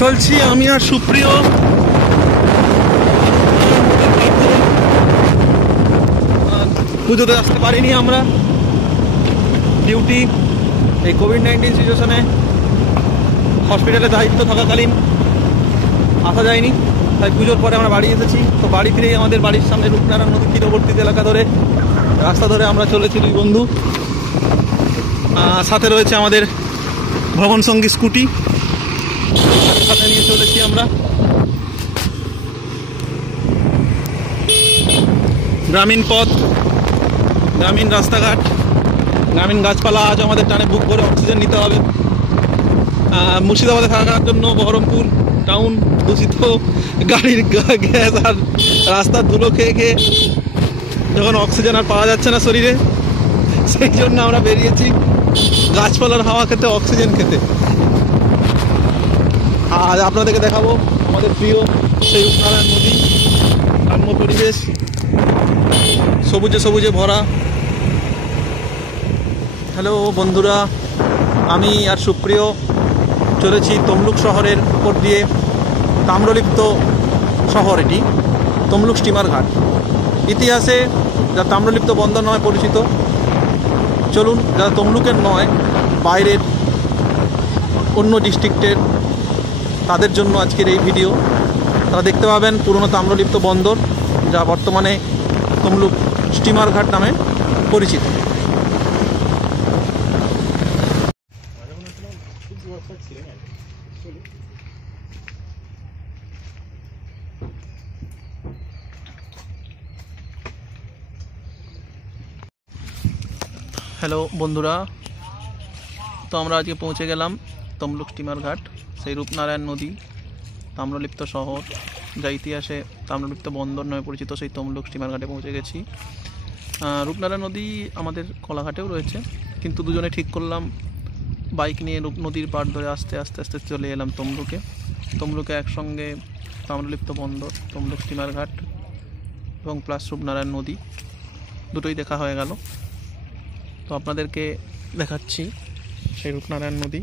চলছি আমি আর সুপ্রিয় পুজোতে আসতে পারিনি আমরা, ডিউটি এই কোভিড-19 সিচুয়েশনে হসপিটালে দায়িত্ব থাকাকালীন আসা যায়নি, তাই পুজোর পরে আমরা বাড়ি এসেছি। তো বাড়ি ফিরেই আমাদের বাড়ির সামনে রূপনারায়ণ নদী তীরবর্তী এলাকা ধরে রাস্তা ধরে আমরা চলেছি দুই বন্ধু, সাথে রয়েছে আমাদের ভ্রমণ সঙ্গী স্কুটি, সাথে নিয়ে চলেছি আমরা। গ্রামীণ পথ, গ্রামীণ রাস্তাঘাট, গ্রামীণ গাছপালা আজ আমাদের টানে বুক করে অক্সিজেন নিতে হবে। মুর্শিদাবাদে থাকার জন্য বহরমপুর টাউন দূষিত গাড়ির গ্যাস আর রাস্তার ধুলো খেয়ে খেয়ে যখন অক্সিজেন আর পাওয়া যাচ্ছে না শরীরে, সেই জন্য আমরা বেরিয়েছি গাছপালার হাওয়া খেতে, অক্সিজেন খেতে। আর আপনাদেরকে দেখাবো আমাদের প্রিয় সেই রূপনারায়ণ নদী, গ্রাম্য পরিবেশ, সবুজে সবুজে ভরা। হ্যালো বন্ধুরা, আমি আর সুপ্রিয় চলেছি তমলুক শহরের উপর দিয়ে, তাম্রলিপ্ত শহর এটি, তমলুক স্টিমার ঘাট। ইতিহাসে যা তাম্রলিপ্ত বন্দর নামে পরিচিত। চলুন, যারা তমলুকের নয়, বাইরের অন্য ডিস্ট্রিক্টের, তাদের জন্য আজকের এই ভিডিও। তারা দেখতে পাবেন পুরনো তাম্রলিপ্ত বন্দর, যা বর্তমানে তমলুক স্টিমার ঘাট নামে পরিচিত। হ্যালো বন্ধুরা, তো আমরা আজকে পৌঁছে গেলাম তমলুক স্টিমার ঘাট, সেই রূপনারায়ণ নদী, তাম্রলিপ্ত শহর, যা ইতিহাসে তাম্রলিপ্ত বন্দর নামে পরিচিত, সেই তমলুক স্টিমার ঘাটে পৌঁছে গেছি। রূপনারায়ণ নদী আমাদের কলাঘাটেও রয়েছে, কিন্তু দুজনে ঠিক করলাম বাইক নিয়ে নদীর পাড় ধরে আস্তে আস্তে আস্তে চলে এলাম তমলুকে একসঙ্গে তাম্রলিপ্ত বন্দর, তমলুক স্টিমার ঘাট এবং প্লাস রূপনারায়ণ নদী, দুটোই দেখা হয়ে গেল। তো আপনাদেরকে দেখাচ্ছি সেই রূপনারায়ণ নদী।